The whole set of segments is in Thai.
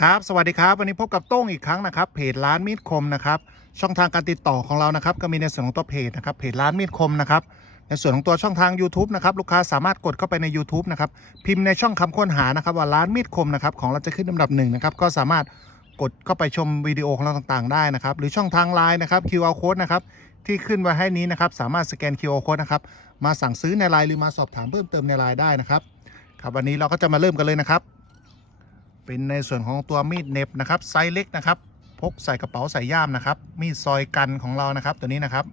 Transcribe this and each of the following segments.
ครับสวัสดีครับ วันนี้พบกับโต้งอีกครั้งนะครับเพจร้านมีดคมนะครับช่องทางการติดต่อของเรานะครับก็มีในส่วนของตัวเพจนะครับเพจร้านมีดคมนะครับในส่วนของตัวช่องทาง YouTube นะครับลูกค้าสามารถกดเข้าไปใน YouTube นะครับพิมพ์ในช่องคำค้นหานะครับว่าร้านมีดคมนะครับของเราจะขึ้นลำดับหนึ่งนะครับก็สามารถกดเข้าไปชมวิดีโอของเราต่างๆได้นะครับหรือช่องทางไลน์นะครับ QR code นะครับที่ขึ้นไว้ให้นี้นะครับสามารถสแกน QR code นะครับมาสั่งซื้อในไลน์หรือมาสอบถามเพิ่มเติมในไลน์ได้นะครับครับวันนี้เราก็จะมาเริ่มกันเลยนะครับ เป็นในส่วนของตัวมีดเน็บนะครับไซส์เล็กนะครับ พกใส่กระเป๋าใส่ย่ามนะครับ มีดซอยกันของเรานะครับ ตัวนี้นะครับ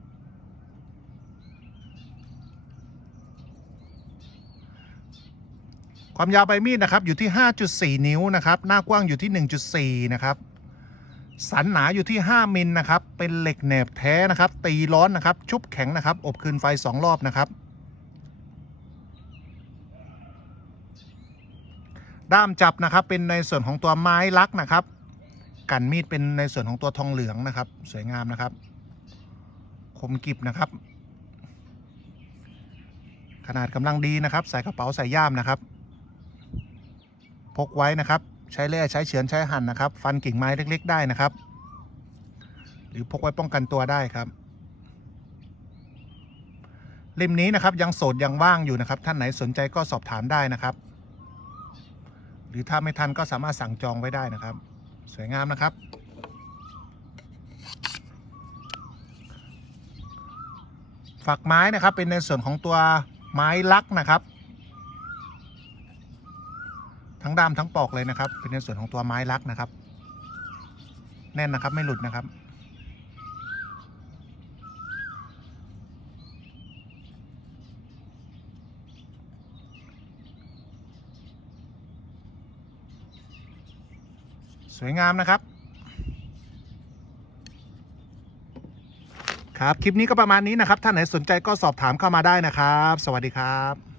ความยาวใบมีดนะครับอยู่ที่ 5.4 นิ้วนะครับ หน้ากว้างอยู่ที่ 1.4 นะครับ สันหนาอยู่ที่ 5 มิลนะครับ เป็นเหล็กแหนบแท้นะครับ ตีร้อนนะครับ ชุบแข็งนะครับ อบคืนไฟ 2 รอบนะครับ ด้ามจับนะครับ เป็นในส่วนของตัวไม้ลักนะครับ กันมีดเป็นในส่วนของตัวทองเหลืองนะครับ สวยงามนะครับ คมกริบนะครับ ขนาดกำลังดีนะครับ ใส่กระเป๋าใส่ย่ามนะครับ พกไว้นะครับ ใช้เล่ยใช้เฉือนใช้หั่นนะครับ ฟันกิ่งไม้เล็ก ๆ ได้นะครับ หรือพกไว้ป้องกันตัวได้ครับเล่มนี้นะครับยังโสดยังว่างอยู่นะครับ ท่านไหนสนใจก็สอบถามได้นะครับ หรือถ้าไม่ทันก็สามารถสั่งจองไว้ได้นะครับ สวยงามนะครับ ฝักไม้นะครับเป็นในส่วนของตัวไม้ลักนะครับ ทั้งด้ามทั้งปอกเลยนะครับ เป็นในส่วนของตัวไม้ลักนะครับ แน่นนะครับไม่หลุดนะครับ สวยงามนะครับ ครับ คลิปนี้ก็ประมาณนี้นะครับท่านไหนสนใจก็สอบถามเข้ามาได้นะครับ สวัสดีครับ